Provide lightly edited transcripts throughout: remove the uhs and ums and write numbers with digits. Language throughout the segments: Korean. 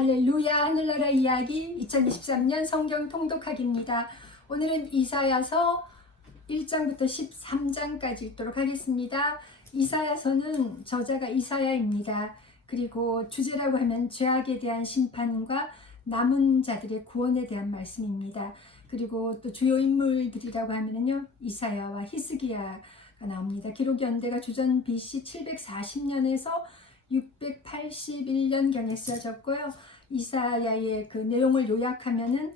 할렐루야. 하늘나라 이야기 2023년 성경 통독하기입니다. 오늘은 이사야서 1장부터 13장까지 읽도록 하겠습니다. 이사야서는 저자가 이사야입니다. 그리고 주제라고 하면 죄악에 대한 심판과 남은 자들의 구원에 대한 말씀입니다. 그리고 또 주요 인물들이라고 하면요, 이사야와 히스기야가 나옵니다. 기록 연대가 주전 BC 740년에서 681년경에 쓰여졌고요. 이사야의 그 내용을 요약하면은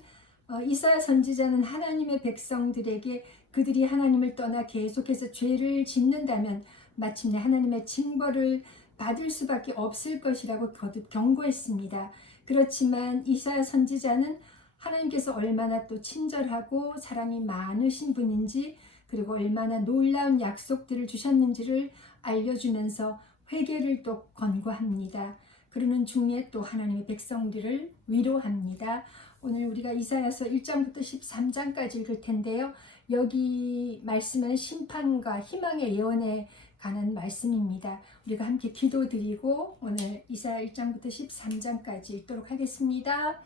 이사야 선지자는 하나님의 백성들에게 그들이 하나님을 떠나 계속해서 죄를 짓는다면 마침내 하나님의 징벌을 받을 수밖에 없을 것이라고 거듭 경고했습니다. 그렇지만 이사야 선지자는 하나님께서 얼마나 또 친절하고 사랑이 많으신 분인지, 그리고 얼마나 놀라운 약속들을 주셨는지를 알려주면서 회개를 또 권고합니다. 그러는 중에 또 하나님의 백성들을 위로합니다. 오늘 우리가 이사야서 1장부터 13장까지 읽을 텐데요. 여기 말씀은 심판과 희망의 예언에 관한 말씀입니다. 우리가 함께 기도드리고 오늘 이사야 1장부터 13장까지 읽도록 하겠습니다.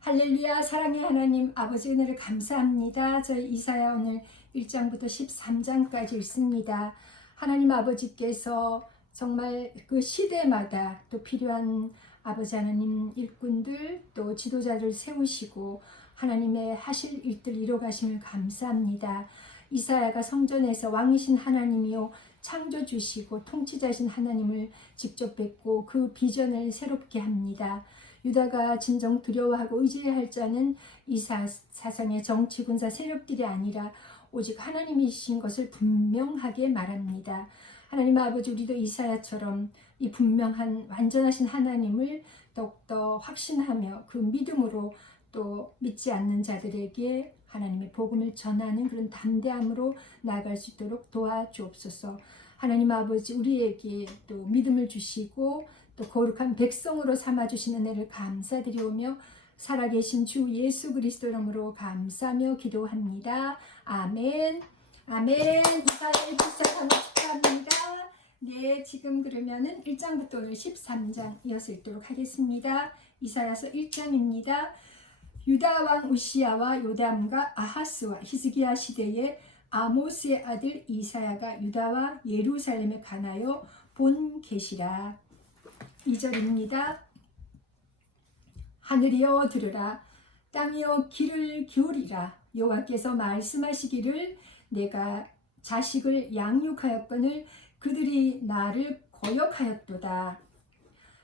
할렐루야. 사랑의 하나님 아버지, 은혜를 감사합니다. 저희 이사야 오늘 1장부터 13장까지 읽습니다. 하나님 아버지께서 정말 그 시대마다 또 필요한 아버지 하나님 일꾼들 또 지도자를 세우시고 하나님의 하실 일들 이뤄가심을 감사합니다. 이사야가 성전에서 왕이신 하나님이요 창조주시고 통치자신 하나님을 직접 뵙고 그 비전을 새롭게 합니다. 유다가 진정 두려워하고 의지해야 할 자는 이 사상의 정치 군사 세력들이 아니라 오직 하나님이신 것을 분명하게 말합니다. 하나님 아버지, 우리도 이사야처럼 이 분명한 완전하신 하나님을 더욱더 확신하며 그 믿음으로 또 믿지 않는 자들에게 하나님의 복음을 전하는 그런 담대함으로 나아갈 수 있도록 도와주옵소서. 하나님 아버지, 우리에게 또 믿음을 주시고 또 거룩한 백성으로 삼아주시는 은혜를 감사드리오며 살아계신 주 예수 그리스도 이름으로 감사하며 기도합니다. 아멘. 아멘. 이사야의 불쌍함을 축하합니다. 네, 지금 그러면은 1장부터 오늘 13장 이어서 읽도록 하겠습니다. 이사야서 1장입니다. 유다 왕 우시야와 요담과 아하스와 히스기야 시대에 아모스의 아들 이사야가 유다와 예루살렘에 관하여 본 계시라. 2절입니다. 하늘이여 들으라, 땅이여 귀를 기울이라. 여호와께서 말씀하시기를 내가 자식을 양육하였거늘 그들이 나를 거역하였도다.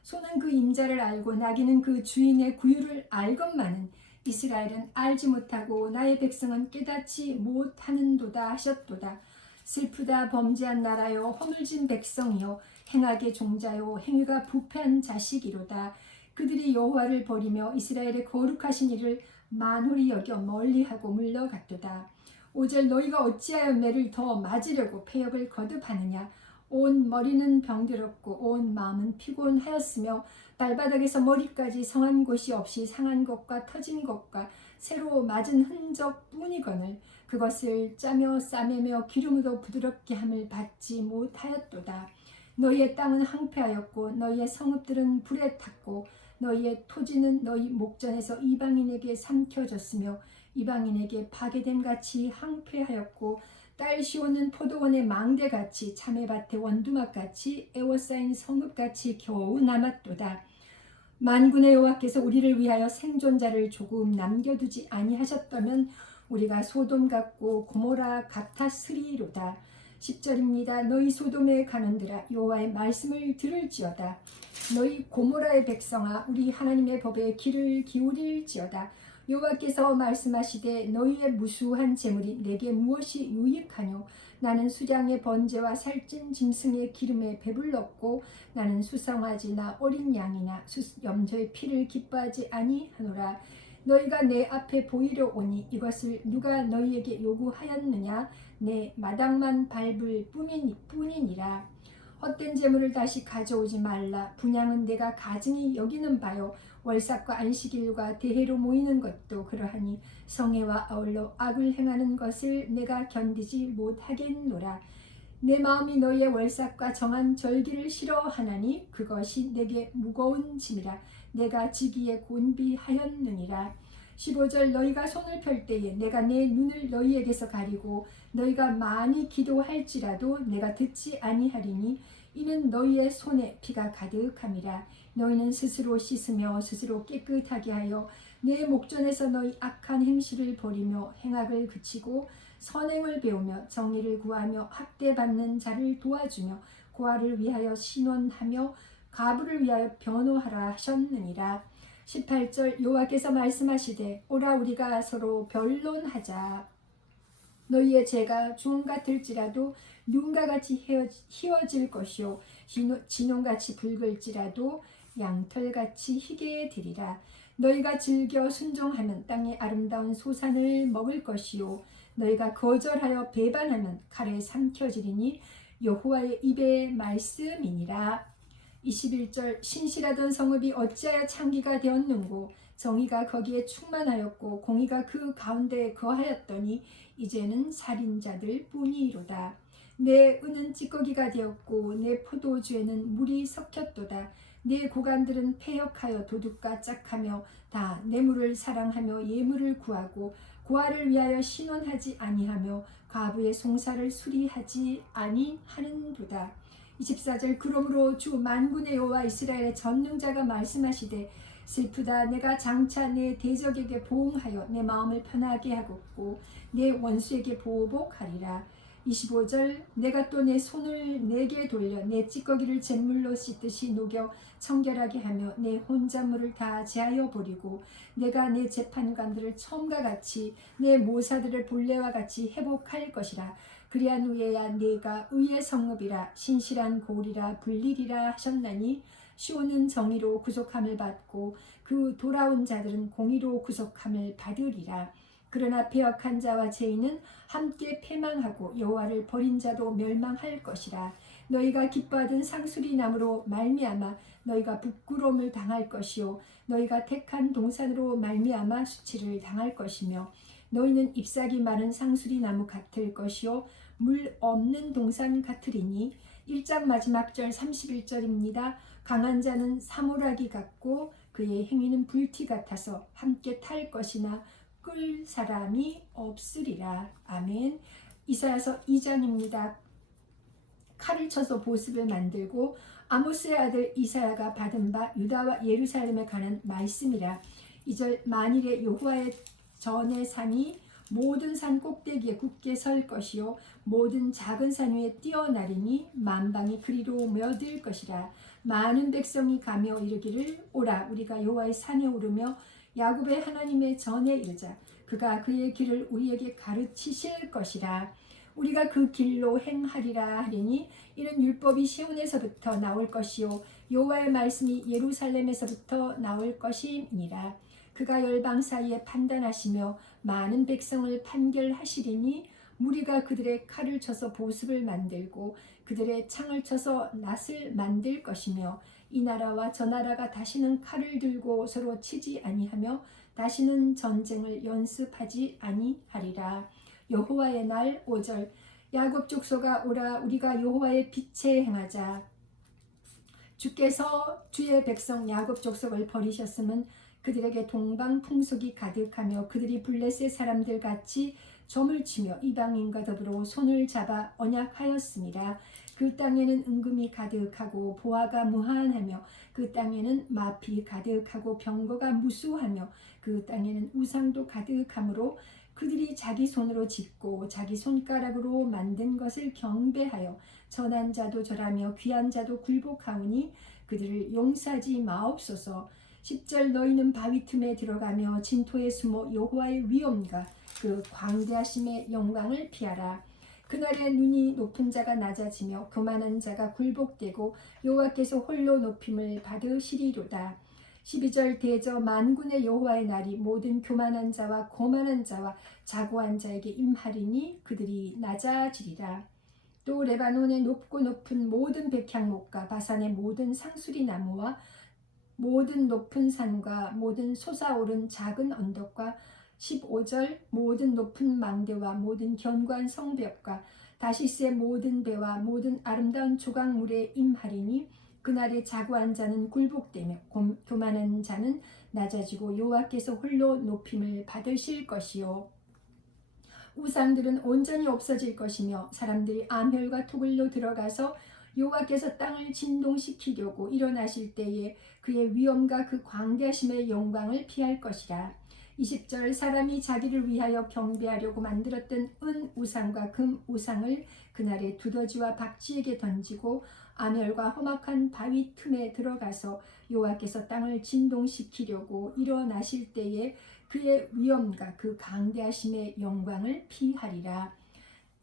소는 그 임자를 알고 나귀는 그 주인의 구유를 알건만은 이스라엘은 알지 못하고 나의 백성은 깨닫지 못하는도다 하셨도다. 슬프다 범죄한 나라요 허물진 백성이요 행악의 종자요 행위가 부패한 자식이로다. 그들이 여호와를 버리며 이스라엘의 거룩하신 이를 만홀히 여겨 멀리하고 물러갔도다. 5절 너희가 어찌하여 매를 더 맞으려고 패역을 거듭하느냐. 온 머리는 병들었고 온 마음은 피곤하였으며 발바닥에서 머리까지 성한 곳이 없이 상한 것과 터진 것과 새로 맞은 흔적뿐이거늘 그것을 짜며 싸매며 기름으로 부드럽게 함을 받지 못하였도다. 너희의 땅은 황폐하였고 너희의 성읍들은 불에 탔고 너희의 토지는 너희 목전에서 이방인에게 삼켜졌으며 이방인에게 파괴됨 같이 황폐하였고 딸 시오는 포도원의 망대같이 참외밭의 원두막같이 애워싸인 성읍같이 겨우 남았도다. 만군의 여호와께서 우리를 위하여 생존자를 조금 남겨두지 아니하셨다면 우리가 소돔 같고 고모라 같았으리로다. 10절입니다. 너희 소돔에 가는들아 여호와의 말씀을 들을지어다. 너희 고모라의 백성아 우리 하나님의 법에 귀를 기울일지어다. 여호와께서 말씀하시되 너희의 무수한 재물이 내게 무엇이 유익하뇨. 나는 수량의 번제와 살찐 짐승의 기름에 배불렀고 나는 수송아지나 어린 양이나 염소의 피를 기뻐하지 아니하노라. 너희가 내 앞에 보이려 오니 이것을 누가 너희에게 요구하였느냐. 내 마당만 밟을 뿐이니라. 헛된 재물을 다시 가져오지 말라. 분향은 내가 가증히 여기는 바요. 월삭과 안식일과 대회로 모이는 것도 그러하니 성회와 아울러 악을 행하는 것을 내가 견디지 못하겠노라. 내 마음이 너희의 월삭과 정한 절기를 싫어하나니 그것이 내게 무거운 짐이라. 내가 지기에 곤비하였느니라. 15절 너희가 손을 펼 때에 내가 내 눈을 너희에게서 가리고 너희가 많이 기도할지라도 내가 듣지 아니하리니 이는 너희의 손에 피가 가득함이라. 너희는 스스로 씻으며 스스로 깨끗하게 하여 내 목전에서 너희 악한 행실을 버리며 행악을 그치고 선행을 배우며 정의를 구하며 학대받는 자를 도와주며 고아를 위하여 신원하며 과부를 위하여 변호하라 하셨느니라. 18절 여호와께서 말씀하시되 오라 우리가 서로 변론하자. 너희의 죄가 종 같을지라도 눈과 같이 희어질 것이요 진홍같이 붉을지라도 양털같이 희게 되리라. 너희가 즐겨 순종하면 땅의 아름다운 소산을 먹을 것이요 너희가 거절하여 배반하면 칼에 삼켜지리니 여호와의 입의 말씀이니라. 21절 신실하던 성읍이 어찌하여 창기가 되었는고 정의가 거기에 충만하였고 공의가 그 가운데에 거하였더니 이제는 살인자들 뿐이로다. 내 은은 찌꺼기가 되었고 내 포도주에는 물이 섞였도다. 내 고관들은 패역하여 도둑과 짝하며 다 뇌물을 사랑하며 예물을 구하고 고아를 위하여 신원하지 아니하며 과부의 송사를 수리하지 아니하는도다. 24절 그러므로 주 만군의 여호와 이스라엘의 전능자가 말씀하시되 슬프다. 내가 장차 내 대적에게 보응하여 내 마음을 편하게 하겠고 내 원수에게 보복하리라. 25절 내가 또 내 손을 내게 돌려 내 찌꺼기를 잿물로 씻듯이 녹여 청결하게 하며 내 혼잣물을 다 제하여 버리고 내가 내 재판관들을 처음과 같이 내 모사들을 본래와 같이 회복할 것이라. 그리한 후에야 내가 의의 성읍이라 신실한 고울이라 불리리라 하셨나니 시온은 정의로 구속함을 받고 그 돌아온 자들은 공의로 구속함을 받으리라. 그러나 패역한 자와 죄인은 함께 패망하고 여호와를 버린 자도 멸망할 것이라. 너희가 기뻐하던 상수리 나무로 말미암아 너희가 부끄러움을 당할 것이요 너희가 택한 동산으로 말미암아 수치를 당할 것이며 너희는 잎사귀 마른 상수리 나무 같을 것이요 물 없는 동산 같으리니. 1장 마지막 절 31절입니다. 강한 자는 사물하기 같고 그의 행위는 불티 같아서 함께 탈 것이나 끌 사람이 없으리라. 아멘. 이사야서 2장입니다. 칼을 쳐서 보습을 만들고 아모스의 아들 이사야가 받은 바 유다와 예루살렘에 관한 말씀이라. 2절 만일에 여호와의 전의 산이 모든 산 꼭대기에 굳게 설 것이요 모든 작은 산 위에 뛰어나리니 만방이 그리로 모여들 것이라. 많은 백성이 가며 이르기를 오라 우리가 여호와의 산에 오르며 야곱의 하나님의 전에 이르자. 그가 그의 길을 우리에게 가르치실 것이라. 우리가 그 길로 행하리라 하리니 이는 율법이 시온에서부터 나올 것이요 여호와의 말씀이 예루살렘에서부터 나올 것임이니라. 그가 열방 사이에 판단하시며 많은 백성을 판결하시리니 무리가 그들의 칼을 쳐서 보습을 만들고 그들의 창을 쳐서 낫을 만들 것이며 이 나라와 저 나라가 다시는 칼을 들고 서로 치지 아니하며 다시는 전쟁을 연습하지 아니하리라. 여호와의 날 5절 야곱 족속아 오라 우리가 여호와의 빛에 행하자. 주께서 주의 백성 야곱 족속을 버리셨음은 그들에게 동방 풍속이 가득하며 그들이 블레셋 사람들 같이 점을 치며 이방인과 더불어 손을 잡아 언약하였습니다. 그 땅에는 은금이 가득하고 보화가 무한하며 그 땅에는 마피 가득하고 병거가 무수하며 그 땅에는 우상도 가득하므로 그들이 자기 손으로 짓고 자기 손가락으로 만든 것을 경배하여 전한 자도 절하며 귀한 자도 굴복하오니 그들을 용서하지 마옵소서. 10절 너희는 바위 틈에 들어가며 진토에 숨어 여호와의 위엄과 그 광대하심의 영광을 피하라. 그날에 눈이 높은 자가 낮아지며 교만한 자가 굴복되고 여호와께서 홀로 높임을 받으시리로다. 12절 대저 만군의 여호와의 날이 모든 교만한 자와 거만한 자와 자고한 자에게 임하리니 그들이 낮아지리라. 또 레바논의 높고 높은 모든 백향목과 바산의 모든 상수리 나무와 모든 높은 산과 모든 솟아오른 작은 언덕과 15절 모든 높은 망대와 모든 견고한 성벽과 다시스의 모든 배와 모든 아름다운 조각물에 임하리니 그날에 자고한 자는 굴복되며 교만한 자는 낮아지고 여호와께서 홀로 높임을 받으실 것이요 우상들은 온전히 없어질 것이며 사람들이 암혈과 토굴로 들어가서 여호와께서 땅을 진동시키려고 일어나실 때에 그의 위엄과 그 광대하심의 영광을 피할 것이라. 20절 사람이 자기를 위하여 경배하려고 만들었던 은 우상과 금 우상을 그날에 두더지와 박쥐에게 던지고 암혈과 험악한 바위 틈에 들어가서 여호와께서 땅을 진동시키려고 일어나실 때에 그의 위엄과 그 강대하심의 영광을 피하리라.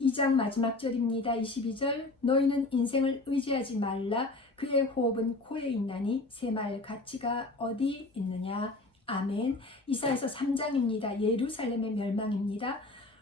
2장 마지막 절입니다. 22절 너희는 인생을 의지하지 말라. 그의 호흡은 코에 있나니 새말 가치가 어디 있느냐. 아멘. 이사야서 3장입니다. 예루살렘의 멸망입니다.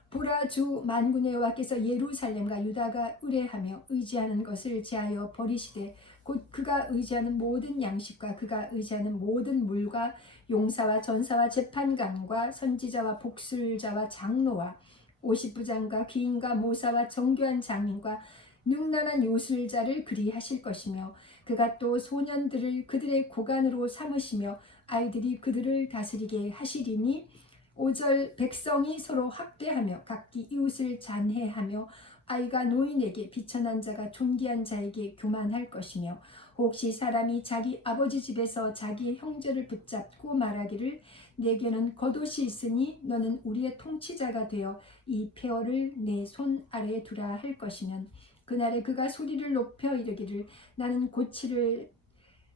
보라 주 만군의 여호와께서 예루살렘과 유다가 의뢰하며 의지하는 것을 제하여 버리시되 곧 그가 의지하는 모든 양식과 그가 의지하는 모든 물과 용사와 전사와 재판관과 선지자와 복술자와 장로와 50부장과 귀인과 모사와 정교한 장인과 능란한 요술자를 그리하실 것이며 그가 또 소년들을 그들의 고관으로 삼으시며 아이들이 그들을 다스리게 하시리니 5절 백성이 서로 학대하며 각기 이웃을 잔해하며 아이가 노인에게 비천한 자가 존귀한 자에게 교만할 것이며 혹시 사람이 자기 아버지 집에서 자기의 형제를 붙잡고 말하기를 내게는 겉옷이 있으니 너는 우리의 통치자가 되어 이 폐허를 내 손 아래에 두라 할 것이면 그날에 그가 소리를 높여 이르기를 나는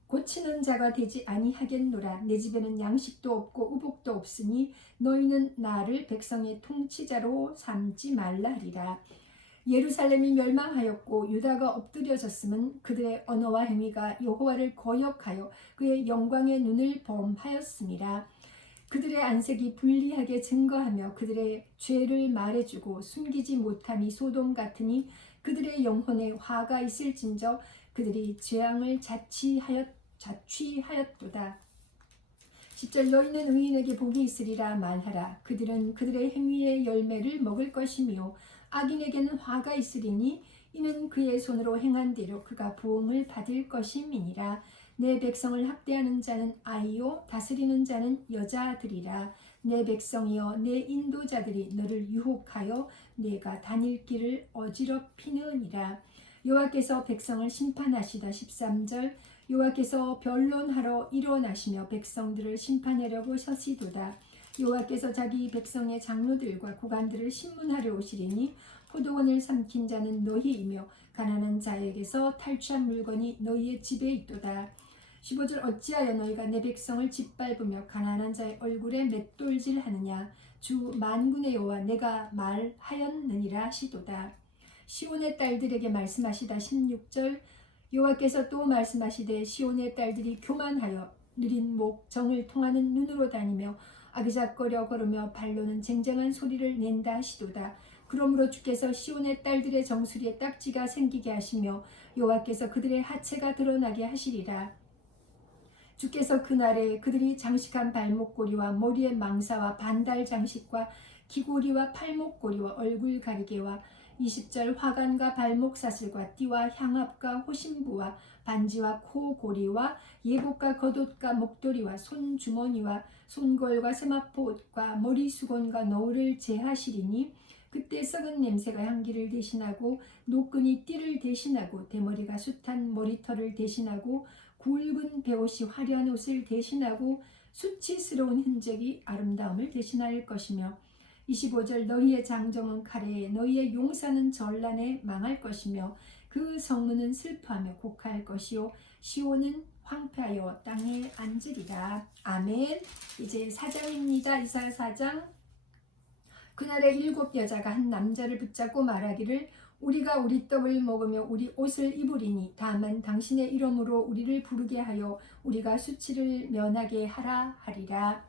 고치는 자가 되지 아니하겠노라. 내 집에는 양식도 없고 의복도 없으니 너희는 나를 백성의 통치자로 삼지 말라 하리라. 예루살렘이 멸망하였고 유다가 엎드려졌음은 그들의 언어와 행위가 여호와를 거역하여 그의 영광의 눈을 범하였음이라. 그들의 안색이 불리하게 증거하며 그들의 죄를 말해주고 숨기지 못함이 소돔 같으니 그들의 영혼에 화가 있을진저 그들이 재앙을 자취하였도다. 10절 너희는 의인에게 복이 있으리라 말하라. 그들은 그들의 행위의 열매를 먹을 것이며 악인에게는 화가 있으리니 이는 그의 손으로 행한 대로 그가 부응을 받을 것임이니라. 내 백성을 학대하는 자는 아이요 다스리는 자는 여자들이라. 내 백성이여 내 인도자들이 너를 유혹하여 내가 다닐 길을 어지럽히느니라. 여호와께서 백성을 심판하시다. 13절 여호와께서 변론하러 일어나시며 백성들을 심판하려고 서시도다. 여호와께서 자기 백성의 장로들과 고관들을 신문하려 오시리니 포도원을 삼킨 자는 너희이며 가난한 자에게서 탈취한 물건이 너희의 집에 있도다. 15절 어찌하여 너희가 내 백성을 짓밟으며 가난한 자의 얼굴에 맷돌질하느냐. 주 만군의 여호와 내가 말하였느니라 하시도다. 시온의 딸들에게 말씀하시다. 16절 여호와께서 또 말씀하시되 시온의 딸들이 교만하여 느린 목 정을 통하는 눈으로 다니며 아기작거려 걸으며 발로는 쟁쟁한 소리를 낸다 하시도다. 그러므로 주께서 시온의 딸들의 정수리에 딱지가 생기게 하시며 여호와께서 그들의 하체가 드러나게 하시리라. 주께서 그날에 그들이 장식한 발목고리와 머리의 망사와 반달 장식과 귀고리와 팔목고리와 얼굴 가리개와 20절 화관과 발목 사슬과 띠와 향압과 호심부와 반지와 코고리와 예복과 겉옷과 목도리와 손주머니와 손걸과 세마포 옷과 머리수건과 너울을 제하시리니 그때 썩은 냄새가 향기를 대신하고 노끈이 띠를 대신하고 대머리가 숱한 머리털을 대신하고 굵은 베옷이 화려한 옷을 대신하고 수치스러운 흔적이 아름다움을 대신할 것이며 25절 너희의 장정은 칼에 너희의 용사는 전란에 망할 것이며 그 성문은 슬퍼하며 곡할 것이요 시온은 황폐하여 땅에 앉으리라. 아멘. 이제 4장입니다. 이사야 4장. 그날에 7 여자가 한 남자를 붙잡고 말하기를 우리가 우리 떡을 먹으며 우리 옷을 입으리니 다만 당신의 이름으로 우리를 부르게 하여 우리가 수치를 면하게 하라 하리라.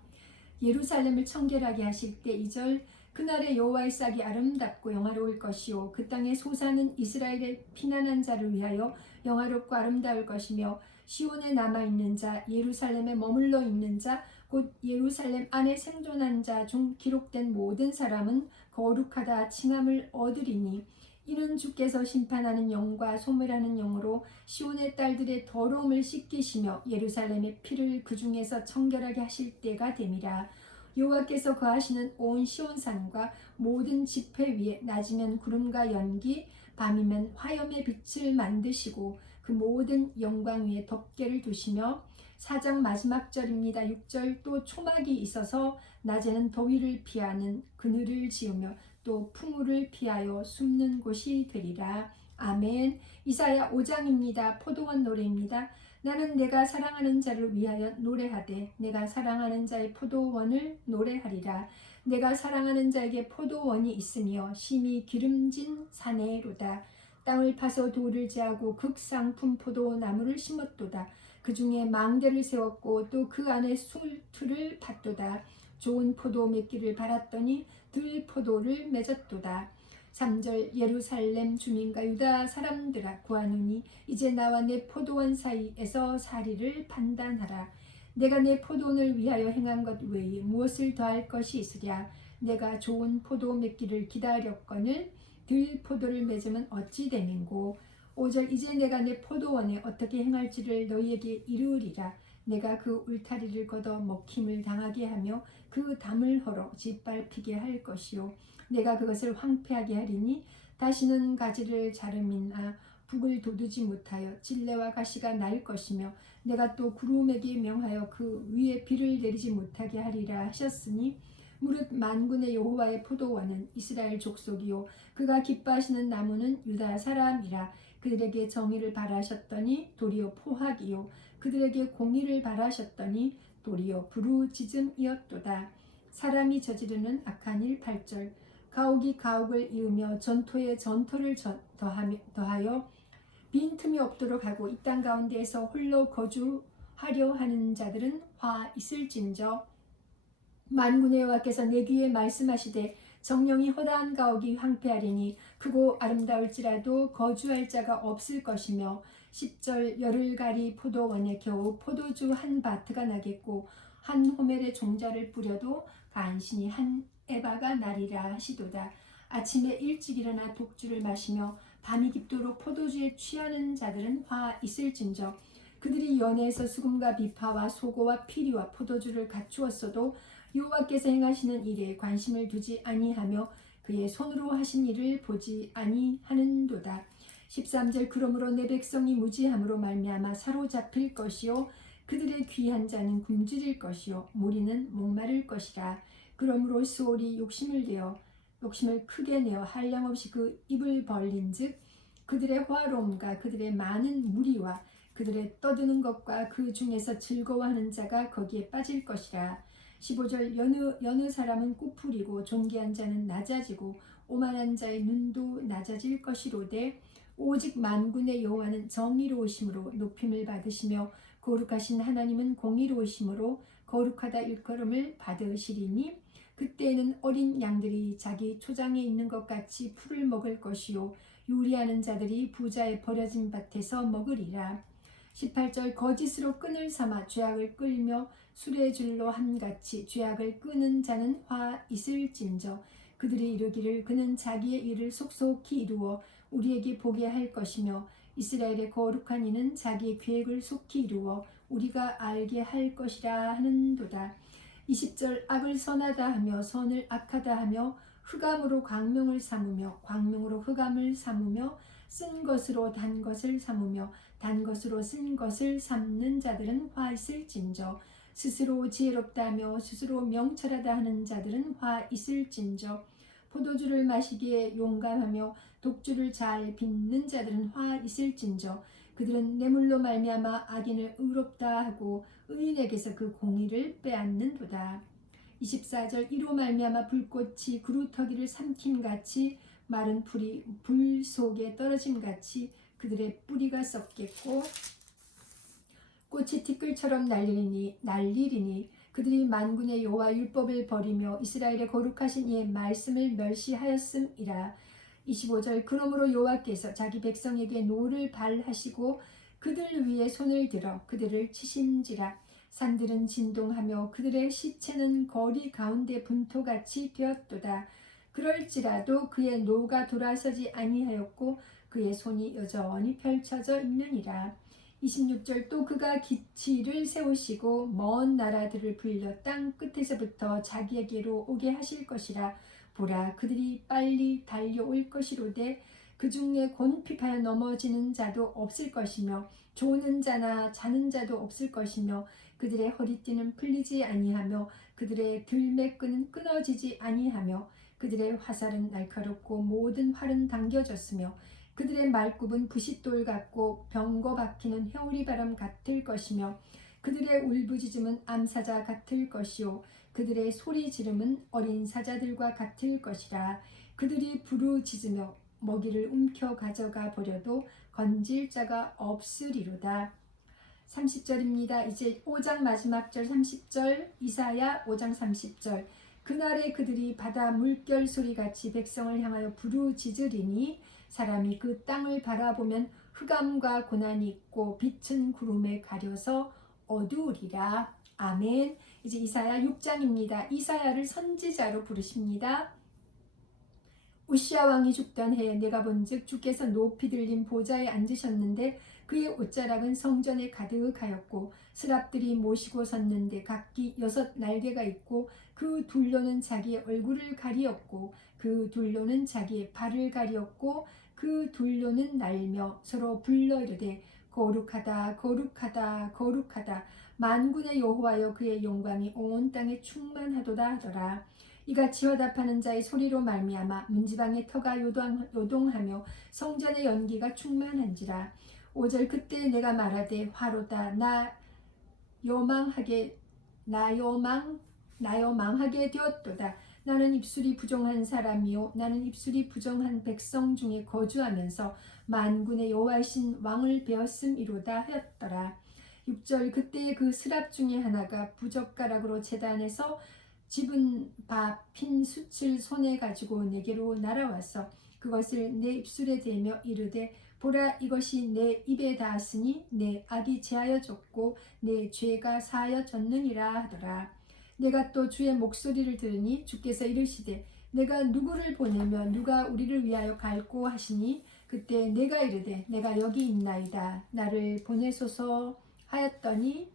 예루살렘을 청결하게 하실 때 2절 그날에 여호와의 싹이 아름답고 영화로울 것이요 그 땅에 솟아는 이스라엘의 피난한 자를 위하여 영화롭고 아름다울 것이며 시온에 남아있는 자 예루살렘에 머물러 있는 자 곧 예루살렘 안에 생존한 자 중 기록된 모든 사람은 거룩하다 칭함을 얻으리니 이는 주께서 심판하는 영과 소멸하는 영으로 시온의 딸들의 더러움을 씻기시며 예루살렘의 피를 그 중에서 청결하게 하실 때가 됨이라. 여호와께서 거하시는 온 시온산과 모든 지폐 위에 낮이면 구름과 연기, 밤이면 화염의 빛을 만드시고 그 모든 영광 위에 덮개를 두시며 4장 마지막 절입니다. 6절 또 초막이 있어서 낮에는 더위를 피하는 그늘을 지으며 또 풍우를 피하여 숨는 곳이 되리라. 아멘. 이사야 5장입니다. 포도원 노래입니다. 나는 내가 사랑하는 자를 위하여 노래하되 내가 사랑하는 자의 포도원을 노래하리라. 내가 사랑하는 자에게 포도원이 있으며 심히 기름진 사내로다. 땅을 파서 돌을 제하고 극상품 포도나무를 심었도다. 그 중에 망대를 세웠고 또 그 안에 술틀을 팠도다. 좋은 포도 맺기를 바랐더니 들포도를 맺었도다. 3절 예루살렘 주민과 유다 사람들아 구하노니 이제 나와 내 포도원 사이에서 사리를 판단하라. 내가 내 포도원을 위하여 행한 것 외에 무엇을 더할 것이 있으랴. 내가 좋은 포도 맺기를 기다렸거늘 들포도를 맺으면 어찌 됨인고. 5절 이제 내가 내 포도원에 어떻게 행할지를 너희에게 이르리라. 내가 그 울타리를 걷어 먹힘을 당하게 하며 그 담을 헐어 짓밟히게 할 것이요. 내가 그것을 황폐하게 하리니 다시는 가지를 자름이나 북을 돋우지 못하여 찔레와 가시가 날 것이며 내가 또 구름에게 명하여 그 위에 비를 내리지 못하게 하리라 하셨으니 무릇 만군의 여호와의 포도원은 이스라엘 족속이요 그가 기뻐하시는 나무는 유다 사람이라. 그들에게 정의를 바라셨더니 도리어 포악이요 그들에게 공의를 바라셨더니 도리어 부르짖음이었도다. 사람이 저지르는 악한 일 8절 가옥이 가옥을 이으며 전토에 전토를 더하여 빈틈이 없도록 하고 이 땅 가운데에서 홀로 거주하려 하는 자들은 화 있을진저. 만군의 여호와께서 내 귀에 말씀하시되 정령이 허다한 가옥이 황폐하리니 크고 아름다울지라도 거주할 자가 없을 것이며 10절 열흘가리 포도원에 겨우 포도주 한 바트가 나겠고 한 호멜의 종자를 뿌려도 간신히 한 에바가 나리라 하시도다. 아침에 일찍 일어나 독주를 마시며 밤이 깊도록 포도주에 취하는 자들은 화 있을진저. 그들이 연회에서 수금과 비파와 소고와 피리와 포도주를 갖추었어도 여호와께서 행하시는 일에 관심을 두지 아니하며 그의 손으로 하신 일을 보지 아니하는도다. 13절 그러므로 내 백성이 무지함으로 말미암아 사로잡힐 것이요 그들의 귀한 자는 굶주릴 것이요 무리는 목마를 것이라. 그러므로 스올이 욕심을 크게 내어 한량없이 그 입을 벌린즉 그들의 화로움과 그들의 많은 무리와 그들의 떠드는 것과 그 중에서 즐거워하는 자가 거기에 빠질 것이라. 15절 여느 사람은 꾸풀이고 존귀한 자는 낮아지고 오만한 자의 눈도 낮아질 것이로되 오직 만군의 여호와는 정의로우심으로 높임을 받으시며 거룩하신 하나님은 공의로우심으로 거룩하다 일컬음을 받으시리니 그때에는 어린 양들이 자기 초장에 있는 것 같이 풀을 먹을 것이요 유리하는 자들이 부자의 버려진 밭에서 먹으리라. 18절 거짓으로 끈을 삼아 죄악을 끌며 술의 줄로 함같이 죄악을 끄는 자는 화 있을진저. 그들이 이르기를 그는 자기의 일을 속속히 이루어 우리에게 보게 할 것이며 이스라엘의 거룩한 이는 자기의 계획을 속히 이루어 우리가 알게 할 것이라 하는도다. 20절 악을 선하다 하며 선을 악하다 하며 흑암으로 광명을 삼으며 광명으로 흑암을 삼으며 쓴 것으로 단 것을 삼으며 단 것으로 쓴 것을 삼는 자들은 화 있을진저. 스스로 지혜롭다 하며 스스로 명철하다 하는 자들은 화 있을진저. 포도주를 마시기에 용감하며 독주를 잘 빚는 자들은 화 있을진저. 그들은 뇌물로 말미암아 악인을 의롭다 하고 의인에게서 그 공의를 빼앗는도다. 24절 이로 말미암아 불꽃이 그루터기를 삼킴같이 마른 풀이 불 속에 떨어짐같이 그들의 뿌리가 썩겠고 꽃이 티끌처럼 날리리니 그들이 만군의 여호와 율법을 버리며 이스라엘의 거룩하신 이의 말씀을 멸시하였음이라. 25절 그러므로 여호와께서 자기 백성에게 노를 발하시고 그들 위에 손을 들어 그들을 치신지라. 산들은 진동하며 그들의 시체는 거리 가운데 분토같이 되었도다. 그럴지라도 그의 노가 돌아서지 아니하였고 그의 손이 여전히 펼쳐져 있느니라. 26절 또 그가 기치를 세우시고 먼 나라들을 불려 땅 끝에서부터 자기에게로 오게 하실 것이라. 보라 그들이 빨리 달려올 것이로되 그 중에 곤핍하여 넘어지는 자도 없을 것이며 조는 자나 자는 자도 없을 것이며 그들의 허리띠는 풀리지 아니하며 그들의 들매끈은 끊어지지 아니하며 그들의 화살은 날카롭고 모든 활은 당겨졌으며 그들의 말굽은 부싯돌 같고 병거 박히는 회오리 바람 같을 것이며 그들의 울부짖음은 암사자 같을 것이요 그들의 소리 지름은 어린 사자들과 같을 것이라. 그들이 부르짖으며 먹이를 움켜 가져가 버려도 건질 자가 없으리로다. 30절입니다. 이제 5장 마지막 절 30절 이사야 5장 30절 그날에 그들이 바다 물결 소리같이 백성을 향하여 부르짖으리니 사람이 그 땅을 바라보면 흑암과 고난이 있고 빛은 구름에 가려서 어두우리라. 아멘. 이제 이사야 6장입니다. 이사야를 선지자로 부르십니다. 우시야 왕이 죽던 해에 내가 본즉 주께서 높이 들린 보좌에 앉으셨는데 그의 옷자락은 성전에 가득하였고 스랍들이 모시고 섰는데 각기 6 날개가 있고 그 둘로는 자기의 얼굴을 가리었고 그 둘로는 자기의 발을 가리었고 그 둘로는 날며 서로 불러 이르되 거룩하다 거룩하다 거룩하다 만군의 여호와여 그의 영광이 온 땅에 충만하도다 하더라. 이같이 화답하는 자의 소리로 말미암아 문지방의 터가 요동하며 성전의 연기가 충만한지라. 5절 그때 내가 말하되 화로다 나 여망하게 되었도다. 나는 입술이 부정한 사람이요 나는 입술이 부정한 백성 중에 거주하면서 만군의 여호와이신 왕을 배웠음이로다 하였더라. 6절 그때 그 스랍 중에 하나가 부젓가락으로 제단에서 집은 바 핀 숯을 손에 가지고 내게로 날아와서 그것을 내 입술에 대며 이르되 보라 이것이 내 입에 닿았으니 내 악이 제하여졌고 내 죄가 사하여졌느니라 하더라. 내가 또 주의 목소리를 들으니 주께서 이르시되 내가 누구를 보내며 누가 우리를 위하여 갈꼬 하시니 그때 내가 이르되 내가 여기 있나이다 나를 보내소서 하였더니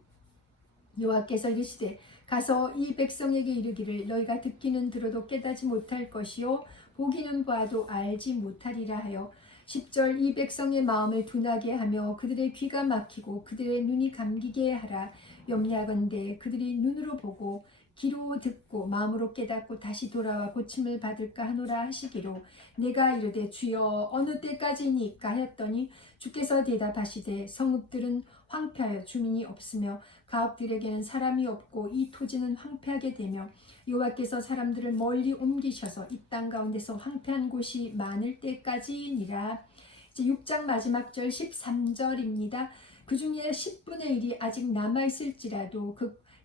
여호와께서 이르시되 가서 이 백성에게 이르기를 너희가 듣기는 들어도 깨닫지 못할 것이요 보기는 봐도 알지 못하리라 하여 10절 이 백성의 마음을 둔하게 하며 그들의 귀가 막히고 그들의 눈이 감기게 하라. 염려하건대 그들이 눈으로 보고 귀로 듣고 마음으로 깨닫고 다시 돌아와 고침을 받을까 하노라 하시기로 내가 이르되 주여 어느 때까지니까 하였더니 주께서 대답하시되 성읍들은 황폐하여 주민이 없으며 가옥들에게는 사람이 없고 이 토지는 황폐하게 되며 여호와께서 사람들을 멀리 옮기셔서 이 땅 가운데서 황폐한 곳이 많을 때까지니라. 이제 6장 마지막 절 13절입니다. 그 중에 10분의 1이 아직 남아있을지라도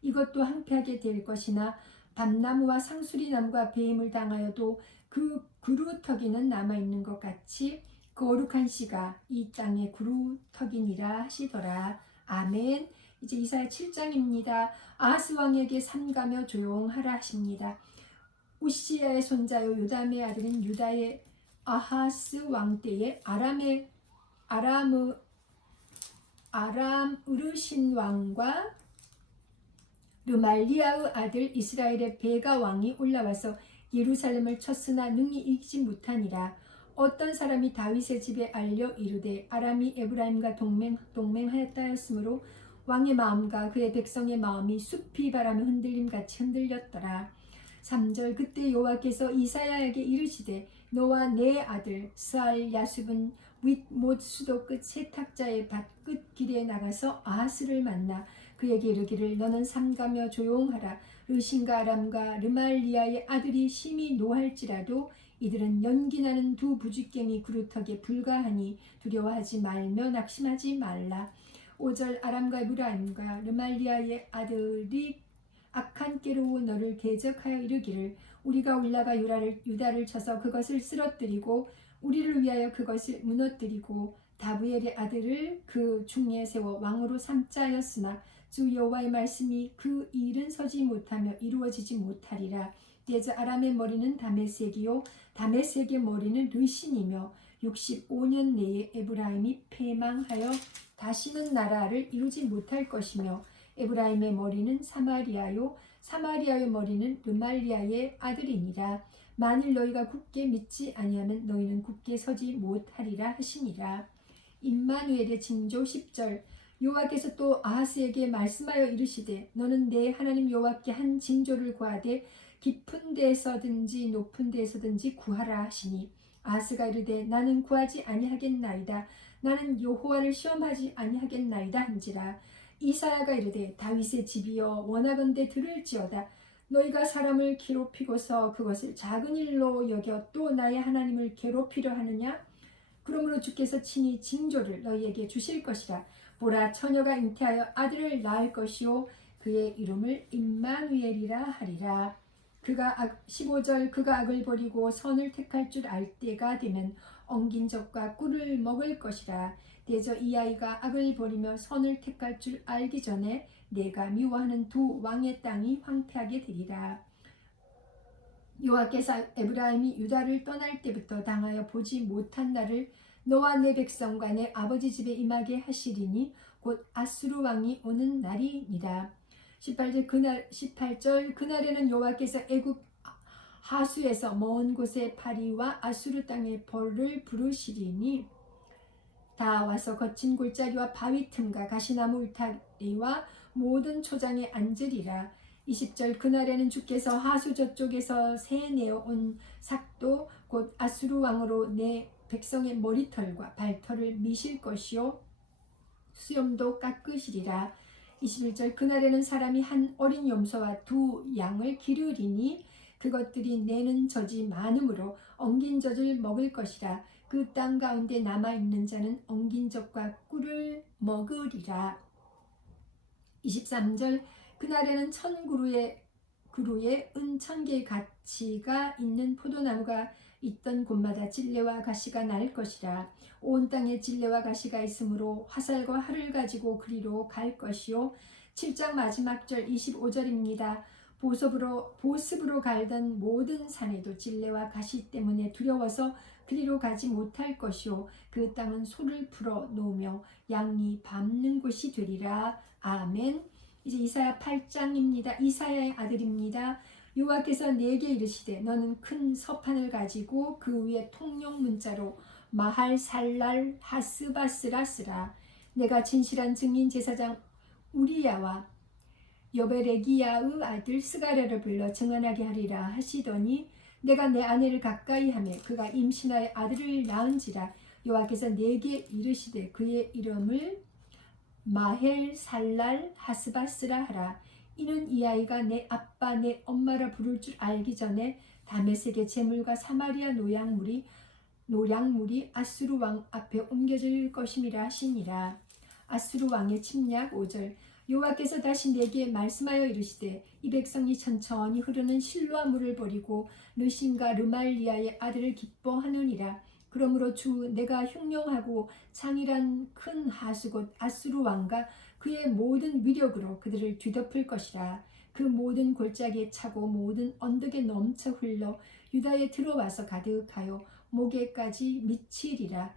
이것도 황폐하게 될 것이나 밤나무와 상수리나무가 배임을 당하여도 그 그루터기는 남아있는 것 같이 거룩한 씨가 이 땅의 그루터기니라 하시더라. 아멘. 이제 이사야 7장입니다. 아하스 왕에게 삼가며 조용하라 하십니다. 우시야의 손자요 요담의 아들인 유다의 아하스 왕 때에 아람 으르신 왕과 르말리아의 아들 이스라엘의 베가 왕이 올라와서 예루살렘을 쳤으나 능히 이기지 못하니라. 어떤 사람이 다윗의 집에 알려 이르되 아람이 에브라임과 동맹하였다 하였으므로 왕의 마음과 그의 백성의 마음이 숲이 바람에 흔들림같이 흔들렸더라. 3절 그때 여호와께서 이사야에게 이르시되 너와 내 아들 스알 야숲은 윗못 수도 끝 세탁자의 밭끝 길에 나가서 아하스를 만나 그에게 이르기를 너는 삼가며 조용하라. 르신과 아람과 르말리아의 아들이 심히 노할지라도 이들은 연기나는 두 부지깽이 그루터기에 불과하니 두려워하지 말며 낙심하지 말라. 5절 아람과 에브라임과 르말리아의 아들이 악한 깨로 너를 대적하여 이르기를 우리가 올라가 유다를 쳐서 그것을 쓰러뜨리고 우리를 위하여 그것을 무너뜨리고 다부엘의 아들을 그 중에 세워 왕으로 삼자 하였으나 주 여호와의 말씀이 그 일은 서지 못하며 이루어지지 못하리라. 대저 아람의 머리는 다메섹이요 다메섹의 머리는 르신이며 65년 내에 에브라임이 패망하여 다시는 나라를 이루지 못할 것이며 에브라임의 머리는 사마리아요 사마리아의 머리는 르말리아의 아들이니라. 만일 너희가 굳게 믿지 아니하면 너희는 굳게 서지 못하리라 하시니라. 임마누엘의 징조 10절. 여호와께서 또 아하스에게 말씀하여 이르시되 너는 내 하나님 여호와께 한 징조를 구하되 깊은 데서든지 높은 데서든지 구하라 하시니 아하스가 이르되 나는 구하지 아니하겠나이다. 나는 여호와를 시험하지 아니하겠나이다 한지라. 이사야가 이르되 다윗의 집이여 원하건대 들을지어다. 너희가 사람을 괴롭히고서 그것을 작은 일로 여겨 또 나의 하나님을 괴롭히려 하느냐? 그러므로 주께서 친히 징조를 너희에게 주실 것이라. 보라 처녀가 잉태하여 아들을 낳을 것이요 그의 이름을 임마누엘이라 하리라. 15절 그가 악을 버리고 선을 택할 줄 알 때가 되면 엉긴 젖과 꿀을 먹을 것이라. 대저 이 아이가 악을 버리며 선을 택할 줄 알기 전에 내가 미워하는 두 왕의 땅이 황폐하게 되리라. 여호와께서 에브라임이 유다를 떠날 때부터 당하여 보지 못한 날을 너와 내 백성과 내 아버지 집에 임하게 하시리니 곧 아수르 왕이 오는 날이니라. 18절 그날에는 여호와께서 애굽 하수에서 먼 곳의 파리와 아수르 땅의 벌을 부르시리니 다 와서 거친 골짜기와 바위 틈과 가시나무 울타리와 모든 초장에 앉으리라. 20절 그날에는 주께서 하수 저쪽에서 새 내어온 삭도 곧 아수르 왕으로 내 백성의 머리털과 발털을 미실 것이요 수염도 깎으시리라. 21절 그날에는 사람이 한 어린 염소와 두 양을 기르리니 그것들이 내는 젖이 많으므로 엉긴 젖을 먹을 것이라. 그 땅 가운데 남아있는 자는 엉긴 젖과 꿀을 먹으리라. 23절 그날에는 그루에 은천개의 가치가 있는 포도나무가 있던 곳마다 진레와 가시가 날 것이라. 온 땅에 진레와 가시가 있으므로 화살과 활을 가지고 그리로 갈 것이요. 7장 마지막 절 25절입니다. 보습으로 갈던 모든 산에도 진레와 가시 때문에 두려워서 그리로 가지 못할 것이요 그 땅은 소를 풀어 놓으며 양이 밟는 곳이 되리라. 아멘. 이제 이사야 8장입니다. 이사야의 아들입니다. 여호와께서 내게 이르시되 너는 큰 서판을 가지고 그 위에 통용 문자로 마할 살랄 하스바스라 쓰라. 내가 진실한 증인 제사장 우리야와 여베레기야의 아들 스가랴를 불러 증언하게 하리라 하시더니 내가 내 아내를 가까이 하며 그가 임신하여 아들을 낳은지라. 여호와께서 내게 이르시되 그의 이름을 마헬 살랄 하스바스라 하라. 이는 이 아이가 내 아빠 내 엄마라 부를 줄 알기 전에 다메섹의 제물과 사마리아 노량물이 아수르 왕 앞에 옮겨질 것임이라 하시니라. 아수르 왕의 침략 5절 여호와께서 다시 내게 말씀하여 이르시되 이 백성이 천천히 흐르는 실로아 물을 버리고 르신과 르말리아의 아들을 기뻐하느니라. 그러므로 주 내가 흉용하고 창이란 큰 하수 곧 아수르 왕과 그의 모든 위력으로 그들을 뒤덮을 것이라. 그 모든 골짜기에 차고 모든 언덕에 넘쳐 흘러 유다에 들어와서 가득하여 목에까지 미치리라.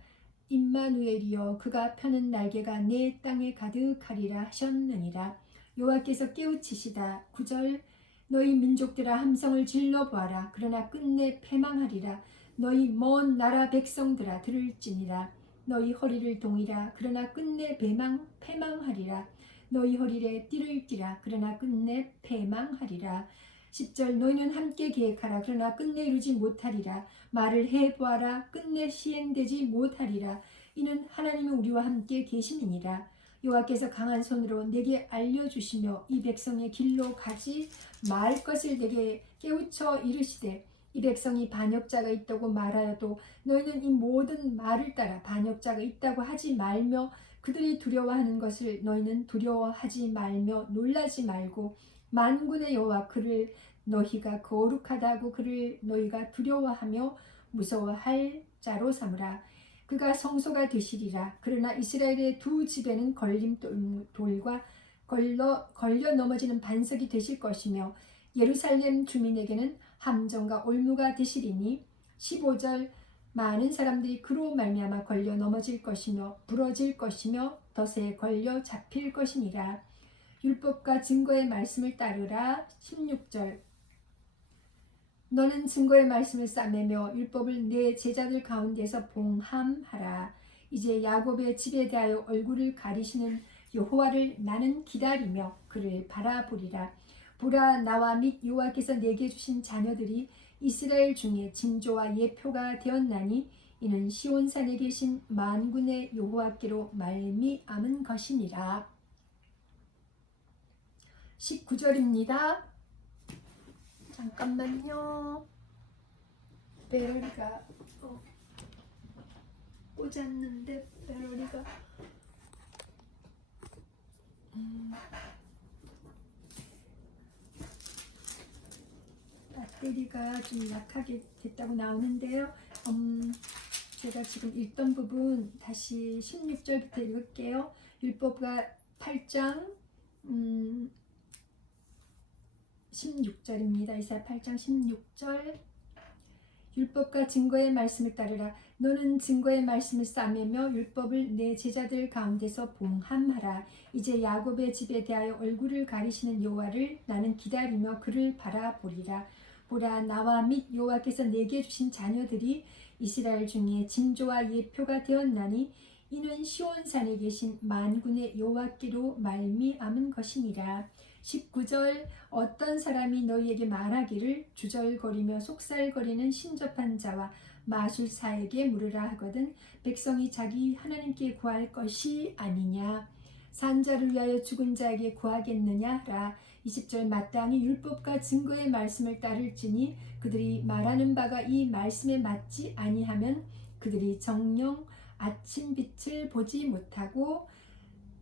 임마누엘이여 그가 펴는 날개가 내 땅에 가득하리라 하셨느니라. 여호와께서 깨우치시다. 9절 너희 민족들아 함성을 질러보아라. 그러나 끝내 패망하리라. 너희 먼 나라 백성들아 들을지니라. 너희 허리를 동이라. 그러나 끝내 패망하리라. 너희 허리에 띠를 띠라. 그러나 끝내 패망하리라. 10절 너희는 함께 계획하라. 그러나 끝내 이루지 못하리라. 말을 해보아라. 끝내 시행되지 못하리라. 이는 하나님이 우리와 함께 계심이니라. 여호와께서 강한 손으로 내게 알려주시며 이 백성의 길로 가지 말 것을 내게 깨우쳐 이르시되 이 백성이 반역자가 있다고 말하여도 너희는 이 모든 말을 따라 반역자가 있다고 하지 말며 그들이 두려워하는 것을 너희는 두려워하지 말며 놀라지 말고 만군의 여호와 그를 너희가 거룩하다고 그를 너희가 두려워하며 무서워할 자로 삼으라. 그가 성소가 되시리라. 그러나 이스라엘의 두 집에는 걸림돌과 걸려 넘어지는 반석이 되실 것이며 예루살렘 주민에게는 함정과 올무가 되시리니 15절 많은 사람들이 그로 말미암아 걸려 넘어질 것이며 부러질 것이며 덫에 걸려 잡힐 것이니라. 율법과 증거의 말씀을 따르라. 16절 너는 증거의 말씀을 싸매며 율법을 내 제자들 가운데서 봉함하라. 이제 야곱의 집에 대하여 얼굴을 가리시는 여호와를 나는 기다리며 그를 바라보리라. 보라 나와 및 여호와께서 내게 주신 자녀들이 이스라엘 중에 징조와 예표가 되었나니 이는 시온산에 계신 만군의 여호와께로 말미암은 것이니라. 19절입니다. 잠깐만요. 배럴이가 꽂았는데 배럴이가 배터리가 좀 약하게 됐다고 나오는데요. 제가 지금 읽던 부분 다시 16절부터 읽을게요. 율법과 8장 16절입니다. 이사야 8장 16절 율법과 증거의 말씀을 따르라. 너는 증거의 말씀을 싸매며 율법을 내 제자들 가운데서 봉함하라. 이제 야곱의 집에 대하여 얼굴을 가리시는 여호와를 나는 기다리며 그를 바라보리라. 보라 나와 및 여호와께서 내게 주신 자녀들이 이스라엘 중에 징조와 예표가 되었나니 이는 시온산에 계신 만군의 여호와께로 말미암은 것이니라. 19절 어떤 사람이 너희에게 말하기를 주절거리며 속살거리는 신접한 자와 마술사에게 물으라 하거든 백성이 자기 하나님께 구할 것이 아니냐 산자를 위하여 죽은 자에게 구하겠느냐라. 20절 마땅히 율법과 증거의 말씀을 따를지니 그들이 말하는 바가 이 말씀에 맞지 아니하면 그들이 정녕 아침 빛을 보지 못하고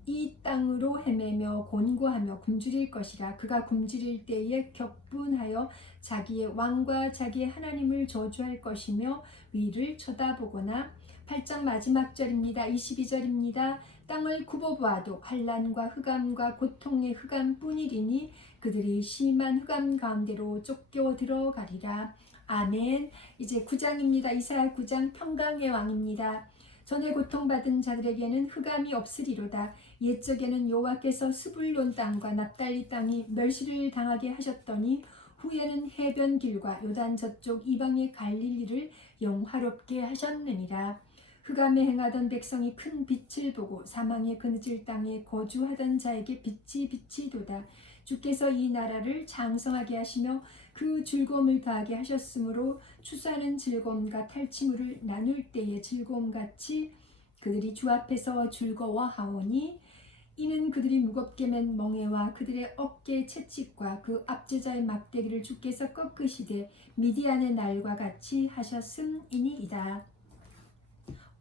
이 땅으로 헤매며 곤고하며 굶주릴 것이라. 그가 굶주릴 때에 격분하여 자기의 왕과 자기의 하나님을 저주할 것이며 위를 쳐다보거나 8장 마지막 절입니다. 22절입니다. 땅을 굽어보아도 환난과 흑암과 고통의 흑암뿐이리니 그들이 심한 흑암 가운데로 쫓겨 들어가리라. 아멘. 이제 9장입니다. 이사야 9장 평강의 왕입니다. 전에 고통받은 자들에게는 흑암이 없으리로다. 옛적에는 여호와께서 스불론 땅과 납달리 땅이 멸시를 당하게 하셨더니 후에는 해변 길과 요단 저쪽 이방의 갈릴리를 영화롭게 하셨느니라. 흑암에 행하던 백성이 큰 빛을 보고 사망의 그늘질 땅에 거주하던 자에게 빛이 비치도다. 주께서 이 나라를 장성하게 하시며 그 즐거움을 더하게 하셨으므로 추수하는 즐거움과 탈취물을 나눌 때의 즐거움같이 그들이 주 앞에서 즐거워하오니 이는 그들이 무겁게 맨 멍에와 그들의 어깨 채찍과 그 압제자의 막대기를 주께서 꺾으시되 미디안의 날과 같이 하셨음이니이다.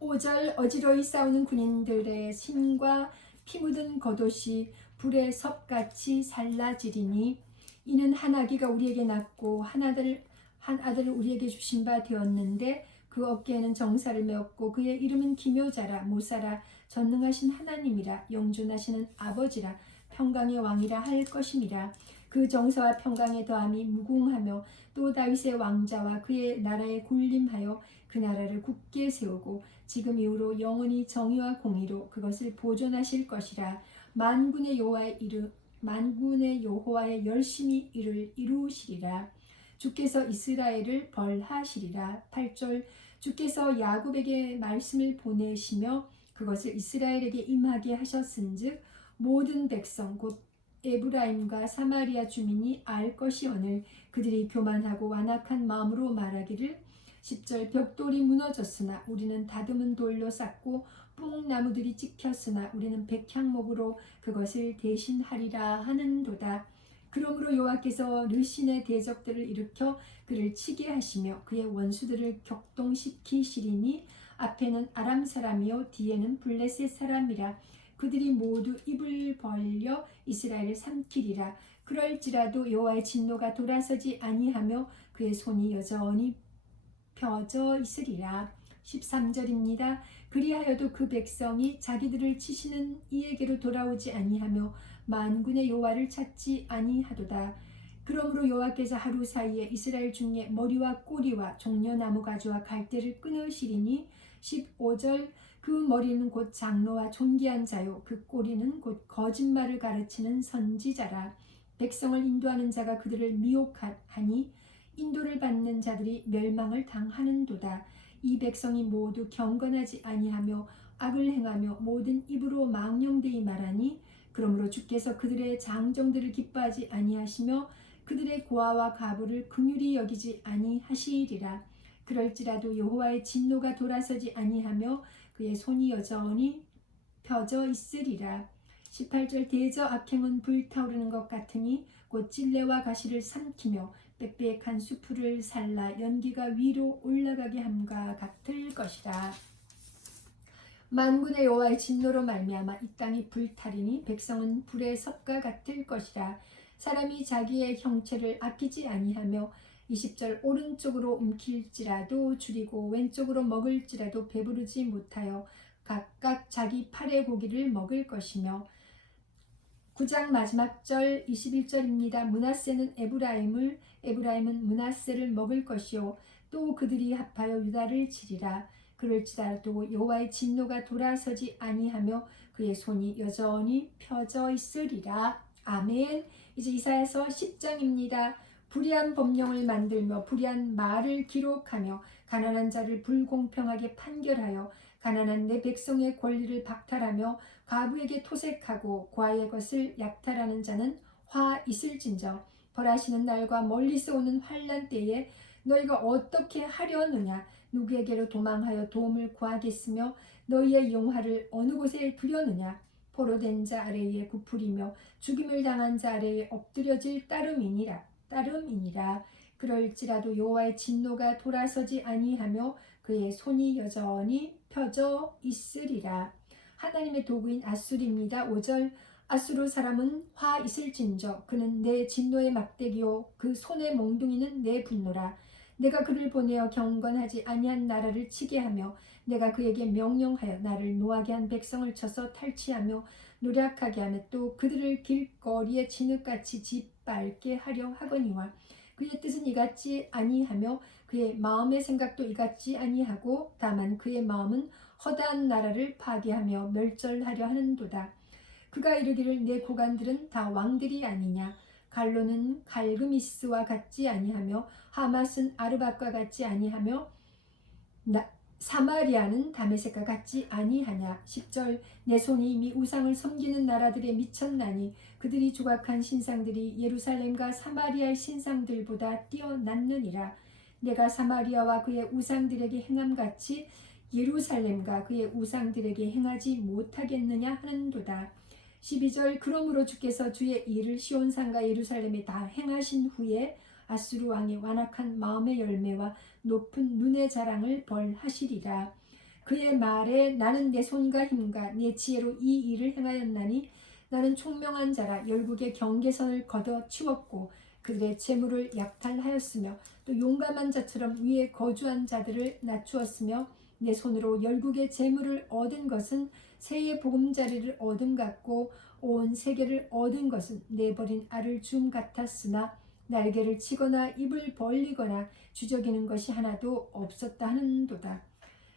5절 어지러이 싸우는 군인들의 신과 피 묻은 겉옷이 불의 섭같이 살라지리니 이는 한 아기가 우리에게 낳고 한 아들을 우리에게 주신 바 되었는데 그 어깨에는 정사를 메었고 그의 이름은 기묘자라 모사라 전능하신 하나님이라 영존하시는 아버지라 평강의 왕이라 할 것임이라. 그 정사와 평강의 더함이 무궁하며 또 다윗의 왕자와 그의 나라에 군림하여 그 나라를 굳게 세우고 지금 이후로 영원히 정의와 공의로 그것을 보존하실 것이라. 만군의 여호와의 열심히 이를 이루시리라. 주께서 이스라엘을 벌하시리라. 8절 주께서 야곱에게 말씀을 보내시며 그것을 이스라엘에게 임하게 하셨은즉 모든 백성 곧 에브라임과 사마리아 주민이 알 것이오늘 그들이 교만하고 완악한 마음으로 말하기를 10절 벽돌이 무너졌으나 우리는 다듬은 돌로 쌓고 뽕나무들이 찍혔으나 우리는 백향목으로 그것을 대신하리라 하는도다. 그러므로 여호와께서 르신의 대적들을 일으켜 그를 치게 하시며 그의 원수들을 격동시키시리니 앞에는 아람 사람이요 뒤에는 블레셋 사람이라. 그들이 모두 입을 벌려 이스라엘을 삼키리라. 그럴지라도 여호와의 진노가 돌아서지 아니하며 그의 손이 여전히 펴져 있으리라. 13절입니다. 그리하여도 그 백성이 자기들을 치시는 이에게로 돌아오지 아니하며 만군의 여호와를 찾지 아니하도다. 그러므로 여호와께서 하루 사이에 이스라엘 중에 머리와 꼬리와 종려나무 가지와 갈대를 끊으시리니 15절 그 머리는 곧 장로와 존귀한 자요 그 꼬리는 곧 거짓말을 가르치는 선지자라. 백성을 인도하는 자가 그들을 미혹하니 인도를 받는 자들이 멸망을 당하는도다. 이 백성이 모두 경건하지 아니하며 악을 행하며 모든 입으로 망령되이 말하니 그러므로 주께서 그들의 장정들을 기뻐하지 아니하시며 그들의 고아와 가부를 긍휼히 여기지 아니하시리라. 그럴지라도 여호와의 진노가 돌아서지 아니하며 그의 손이 여전히 펴져 있으리라. 18절 대저 악행은 불타오르는 것 같으니 곧 찔레와 가시를 삼키며 빽빽한 수풀을 살라 연기가 위로 올라가게 함과 같을 것이라. 만군의 여호와의 진노로 말미암아 이 땅이 불타리니 백성은 불의 섭과 같을 것이라. 사람이 자기의 형체를 아끼지 아니하며 20절 오른쪽으로 움킬지라도 줄이고 왼쪽으로 먹을지라도 배부르지 못하여 각각 자기 팔의 고기를 먹을 것이며 9장 마지막 절 21절입니다. 므낫세는 에브라임은 므낫세를 먹을 것이요 또 그들이 합하여 유다를 치리라. 그럴지라도 여호와의 진노가 돌아서지 아니하며 그의 손이 여전히 펴져 있으리라. 아멘. 이제 이사야서 10장입니다. 불의한 법령을 만들며 불의한 말을 기록하며 가난한 자를 불공평하게 판결하여 가난한 내 백성의 권리를 박탈하며 과부에게 토색하고 고아의 것을 약탈하는 자는 화 있을진저. 벌하시는 날과 멀리서 오는 환난 때에 너희가 어떻게 하려느냐. 누구에게로 도망하여 도움을 구하겠으며 너희의 영화를 어느 곳에 두려느냐. 포로된 자 아래에 굽으리며 죽임을 당한 자 아래에 엎드려질 따름이니라. 그럴지라도 여호와의 진노가 돌아서지 아니하며 그의 손이 여전히 펴져 있으리라. 하나님의 도구인 아수르입니다. 5절 아수르 사람은 화 있을진저 그는 내 진노의 막대기요 그 손의 몽둥이는 내 분노라. 내가 그를 보내어 경건하지 아니한 나라를 치게 하며 내가 그에게 명령하여 나를 노하게 한 백성을 쳐서 탈취하며 노략하게 하며 또 그들을 길거리에 진흙같이 짓밟게 하려 하거니와 그의 뜻은 이같지 아니하며 그의 마음의 생각도 이같지 아니하고 다만 그의 마음은 허다한 나라를 파괴하며 멸절하려 하는도다. 그가 이르기를 내 고관들은 다 왕들이 아니냐. 갈로는 갈그미스와 같지 아니하며 하맛은 아르밧과 같지 아니하며 사마리아는 다메섹과 같지 아니하냐. 10절 내 손이 이미 우상을 섬기는 나라들에 미쳤나니 그들이 조각한 신상들이 예루살렘과 사마리아의 신상들보다 뛰어났느니라. 내가 사마리아와 그의 우상들에게 행함같이 예루살렘과 그의 우상들에게 행하지 못하겠느냐 하는도다. 12절 그러므로 주께서 주의 일을 시온산과 예루살렘에 다 행하신 후에 아수르 왕의 완악한 마음의 열매와 높은 눈의 자랑을 벌하시리라. 그의 말에 나는 내 손과 힘과 내 지혜로 이 일을 행하였나니 나는 총명한 자라 열국의 경계선을 걷어치웠고 그들의 재물을 약탈하였으며 또 용감한 자처럼 위에 거주한 자들을 낮추었으며 내 손으로 열국의 재물을 얻은 것은 새의 보금자리를 얻음 같고 온 세계를 얻은 것은 내버린 알을 줌 같았으나 날개를 치거나 입을 벌리거나 주저기는 것이 하나도 없었다 하는도다.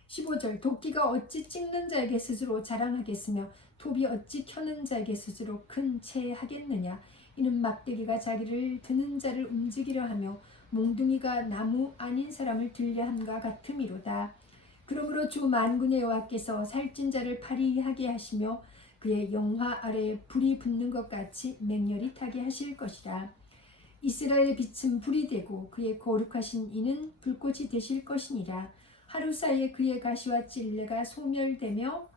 15절 도끼가 어찌 찍는 자에게 스스로 자랑하겠으며 톱이 어찌 켜는 자에게 스스로 큰 체하겠느냐. 이는 막대기가 자기를 드는 자를 움직이려 하며 몽둥이가 나무 아닌 사람을 들려 함과 같음이로다. 그러므로 주 만군의 여호와께서 살찐 자를 파리하게 하시며 그의 영화 아래에 불이 붙는 것 같이 맹렬히 타게 하실 것이라. 이스라엘의 빛은 불이 되고 그의 거룩하신 이는 불꽃이 되실 것이니라. 하루 사이에 그의 가시와 찔레가 소멸되며